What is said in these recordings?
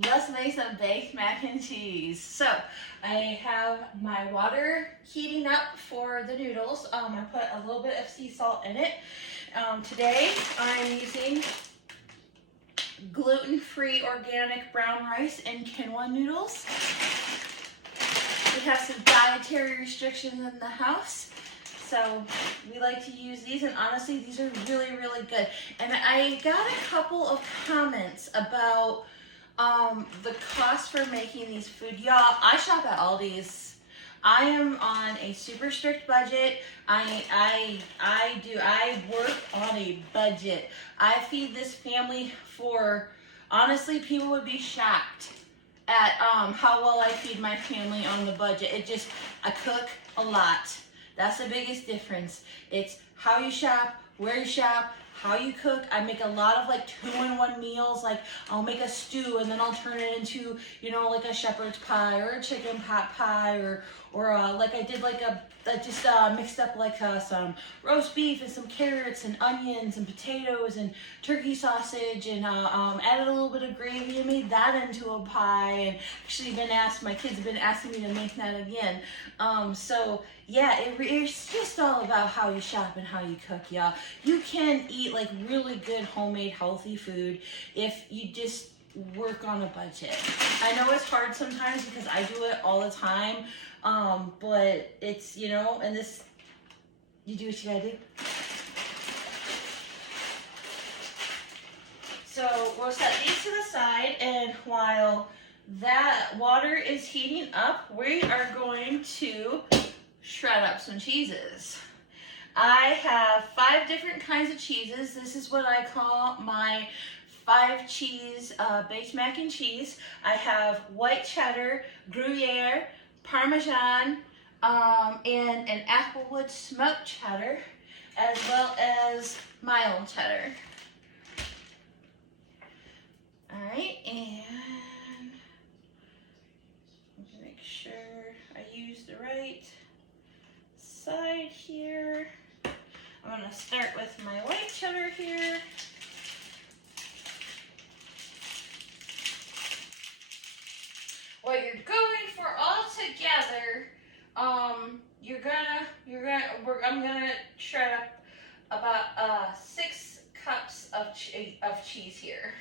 Let's make some baked mac and cheese. So I have my water heating up for the noodles. I put a little bit of sea salt in it. Today I'm using gluten-free organic brown rice and quinoa noodles. We have some dietary restrictions in the house, so we like to use these, and honestly these are really, really good. And I got a couple of comments about the cost for making these food. Y'all, I shop at Aldi's. I am on a super strict budget. I work on a budget. I feed this family for, honestly, people would be shocked at how well I feed my family on the budget. I cook a lot. That's the biggest difference. It's how you shop, where you shop, how you cook. I make a lot of like 2-in-1 meals. Like I'll make a stew and then I'll turn it into, like a shepherd's pie or a chicken pot pie, or like I did like just mixed up like some roast beef and some carrots and onions and potatoes and turkey sausage, and added a little bit of gravy and made that into a pie. And actually my kids have been asking me to make that again. So yeah, it's just all about how you shop and how you cook, y'all. You can eat like really good homemade healthy food if you just work on a budget. I know it's hard sometimes because I do it all the time, but it's, and this, you do what you gotta do. So we'll set these to the side, and while that water is heating up, we are going to shred up some cheeses. I have 5 different kinds of cheeses. This is what I call my 5 cheese baked mac and cheese. I have white cheddar, Gruyere, Parmesan, and an Applewood smoked cheddar, as well as mild cheddar. All right, and make sure I use the right side here. I'm gonna start with my white cheddar here. What you're going for all together, I'm gonna shred up about 6 cups of cheese here.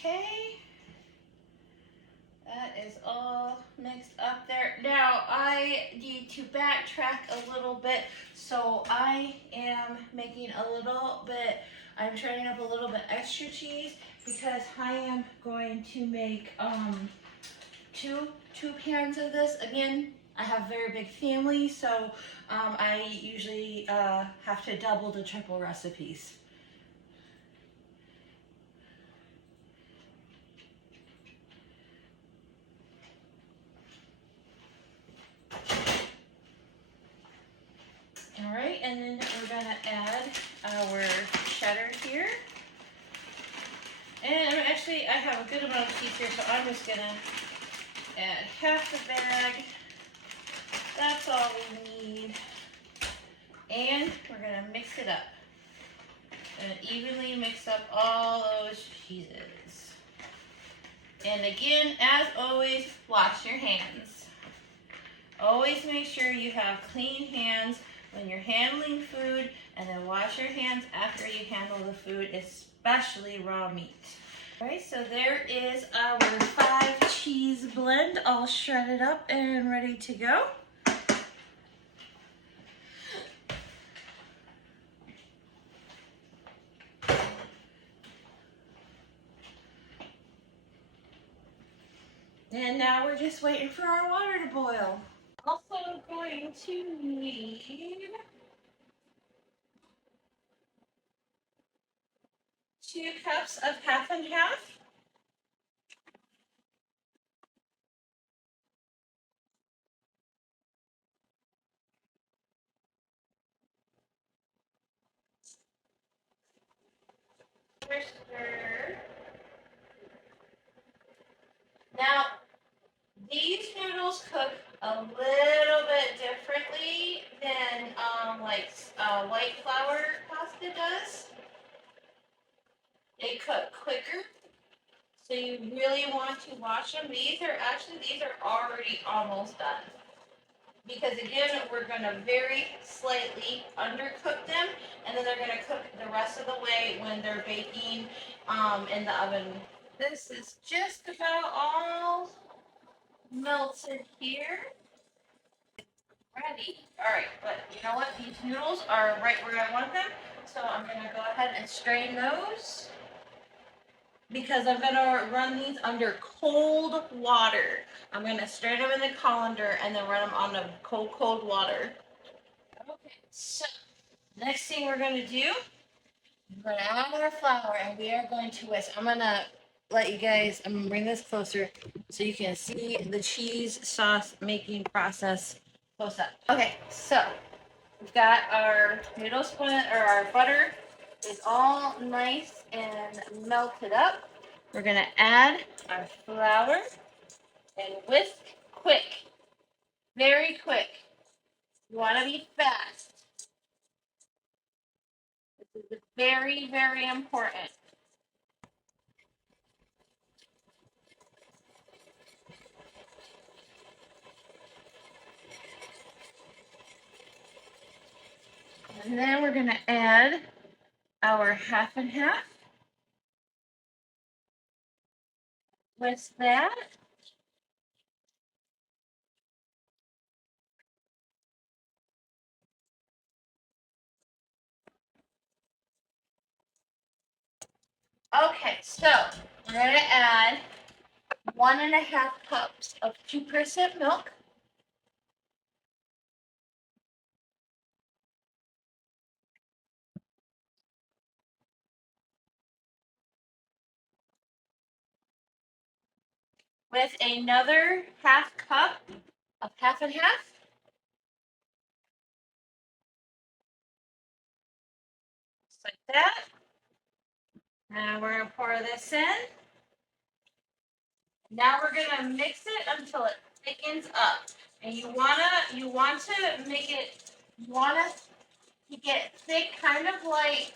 Okay, that is all mixed up there. Now I need to backtrack a little bit. So I am making I'm shredding up a little bit extra cheese because I am going to make two pans of this. Again, I have a very big family, so I usually have to double to triple recipes. All right, and then we're gonna add our cheddar here. And actually, I have a good amount of cheese here, so I'm just gonna add half the bag. That's all we need. And we're gonna mix it up. And evenly mix up all those cheeses. And again, as always, wash your hands. Always make sure you have clean hands when you're handling food, and then wash your hands after you handle the food, especially raw meat. All right, so there is our 5 cheese blend all shredded up and ready to go. And now we're just waiting for our water to boil. Also going to need 2 cups of half and half. Stir. Now, these noodles cook a little bit differently than white flour pasta does. They cook quicker, so you really want to watch them. These are already almost done. Because again, we're gonna very slightly undercook them, and then they're gonna cook the rest of the way when they're baking in the oven. This is just about all melted here. Ready. All right, but you know what? These noodles are right where I want them, so I'm gonna go ahead and strain those because I'm gonna run these under cold water. I'm gonna strain them in the colander and then run them on the cold water. Okay, so next thing we're gonna do, we're gonna add our flour and we are going to whisk. I'm gonna bring this closer so you can see the cheese sauce making process close up. Okay, so we've got our noodle split, or our butter is all nice and melted up. We're gonna add our flour and whisk quick, very quick. You wanna be fast. This is very, very important. And then we're gonna add our half and half. Whisk that. Okay, so we're gonna add 1.5 cups of 2% milk. With another half cup of half and half. Just like that. Now we're gonna pour this in. Now we're gonna mix it until it thickens up. And you want to make it, you want to get thick, kind of like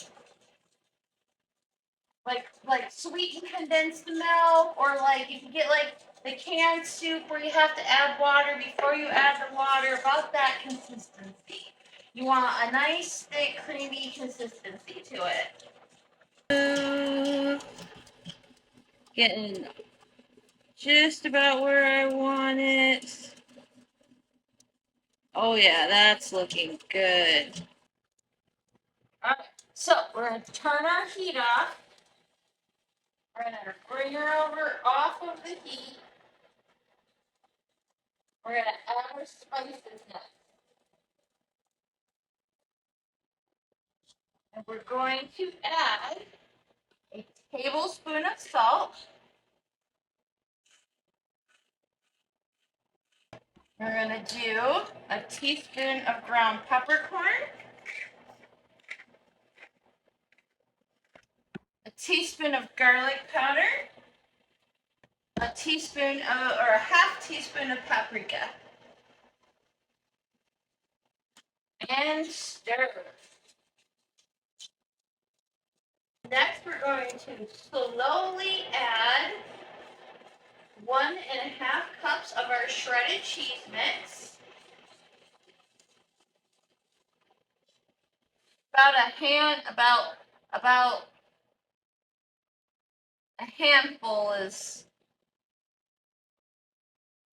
sweetened condensed milk, or like if you get like the canned soup where you have to add water before you add the water, about that consistency. You want a nice, thick, creamy consistency to it. Getting just about where I want it. Oh yeah, that's looking good. Alright, so we're gonna turn our heat off. We're gonna bring her over off of the heat. We're gonna add our spices next. And we're going to add a tablespoon of salt. We're gonna do a teaspoon of ground peppercorn, a teaspoon of garlic powder, a teaspoon of, or a half teaspoon of paprika, and stir. Next, we're going to slowly add 1.5 cups of our shredded cheese mix. About a handful is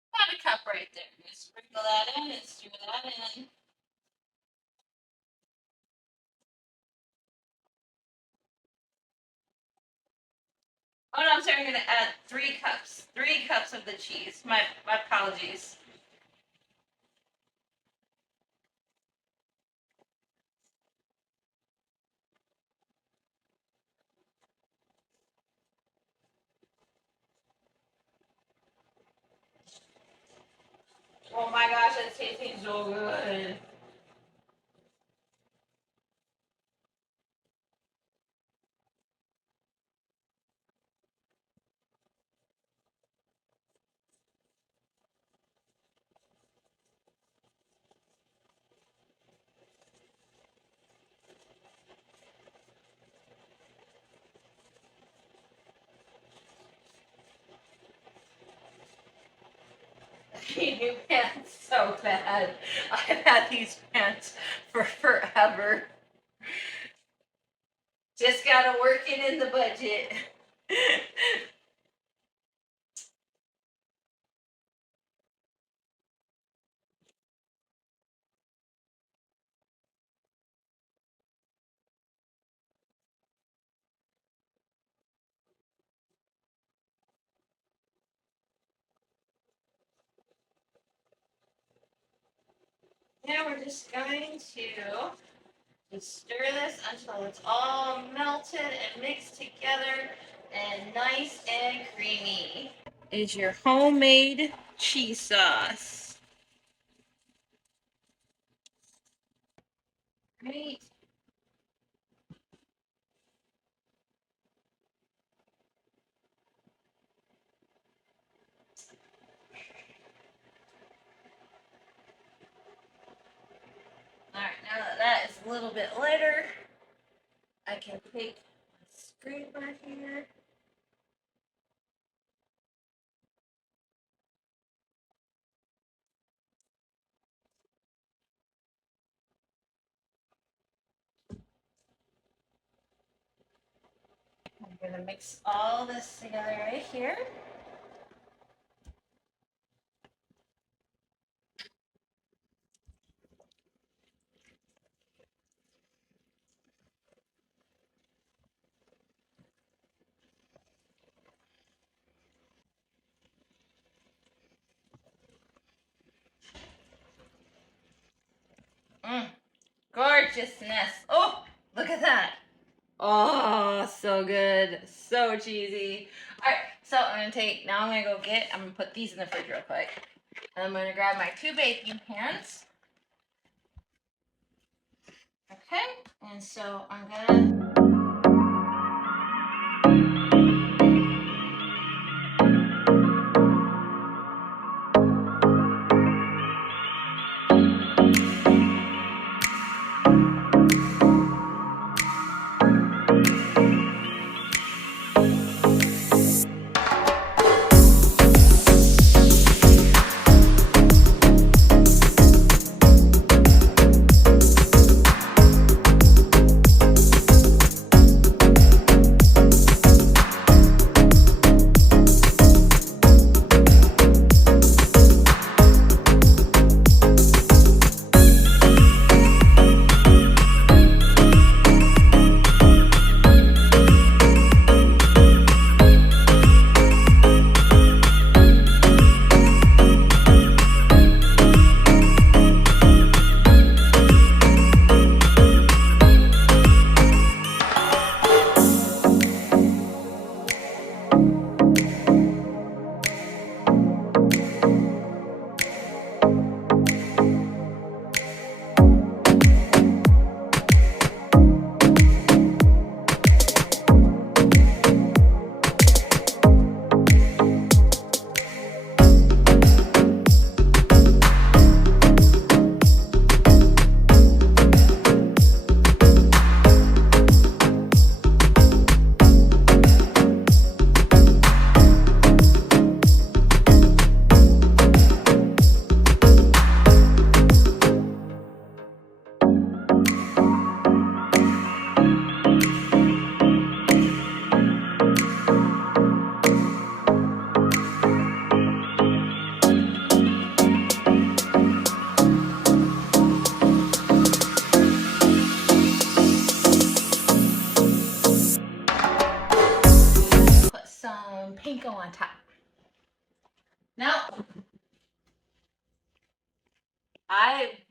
about a cup right there. Just sprinkle that in and stir that in. Oh no, I'm sorry, I'm gonna add 3 cups. 3 cups of the cheese. My apologies. Oh my gosh, it's tasting so good. New pants so bad. I've had these pants for forever. Just gotta work it in the budget. Now we're just going to just stir this until it's all melted and mixed together and nice and creamy. Is your homemade cheese sauce. Great. Alright, now that that is a little bit lighter, I can take a scraper here. I'm going to mix all this together right here. Gorgeousness. Oh, look at that. Oh, so good. So cheesy. All right, so I'm gonna put these in the fridge real quick. And I'm gonna grab my 2 baking pans. Okay, and so I'm gonna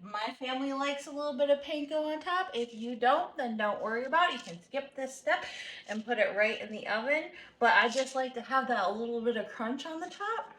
My family likes a little bit of panko on top. If you don't, then don't worry about it. You can skip this step and put it right in the oven. But I just like to have that a little bit of crunch on the top.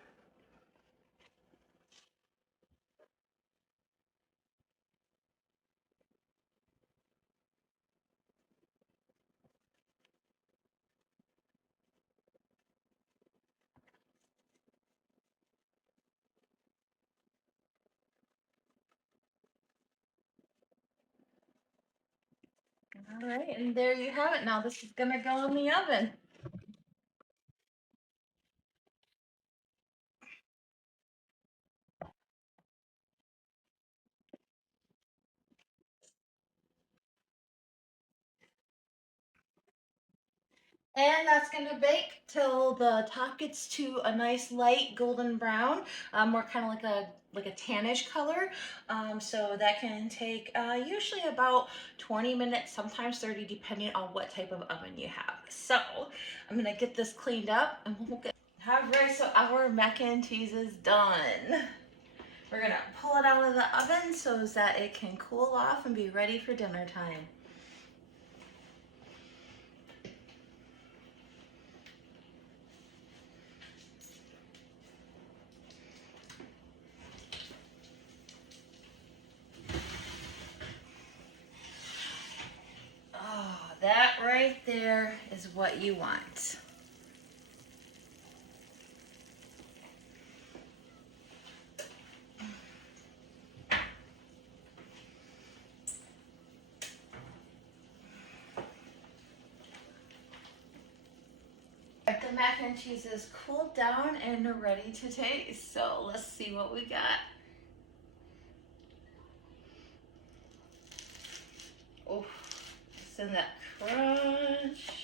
All right, and there you have it. Now this is gonna go in the oven. And that's gonna bake till the top gets to a nice light golden brown, more kind of like a tannish color. So that can take usually about 20 minutes, sometimes 30, depending on what type of oven you have. So I'm gonna get this cleaned up and we'll get. All right, so our mac and cheese is done. We're gonna pull it out of the oven so that it can cool off and be ready for dinner time. Oh, that right there is what you want. The mac and cheese is cooled down and ready to taste. So let's see what we got. Oh, send that crunch.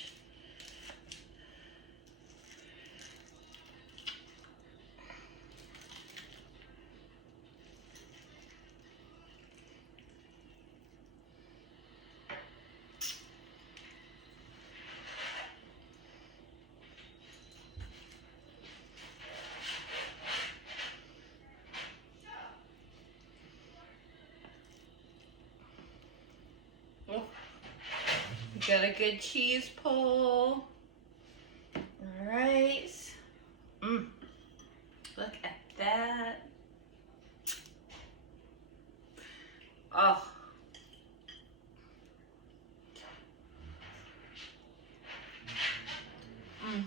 Oh, we got a good cheese pull. All right. Look at that. Oh. Mm.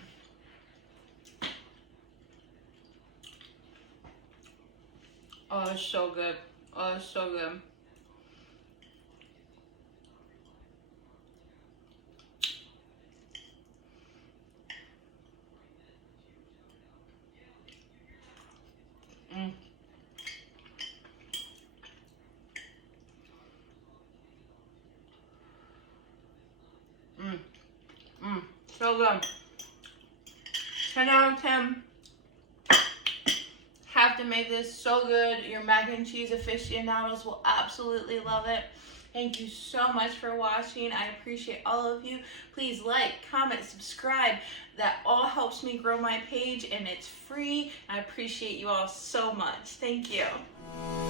Oh, it's so good. Oh, it's so good. Mm. Mm. Mm. So good. 10 out of 10. Have to make this so good. Your mac and cheese aficionados will absolutely love it. Thank you so much for watching. I appreciate all of you. Please like, comment, subscribe. That all helps me grow my page and it's free. I appreciate you all so much. Thank you.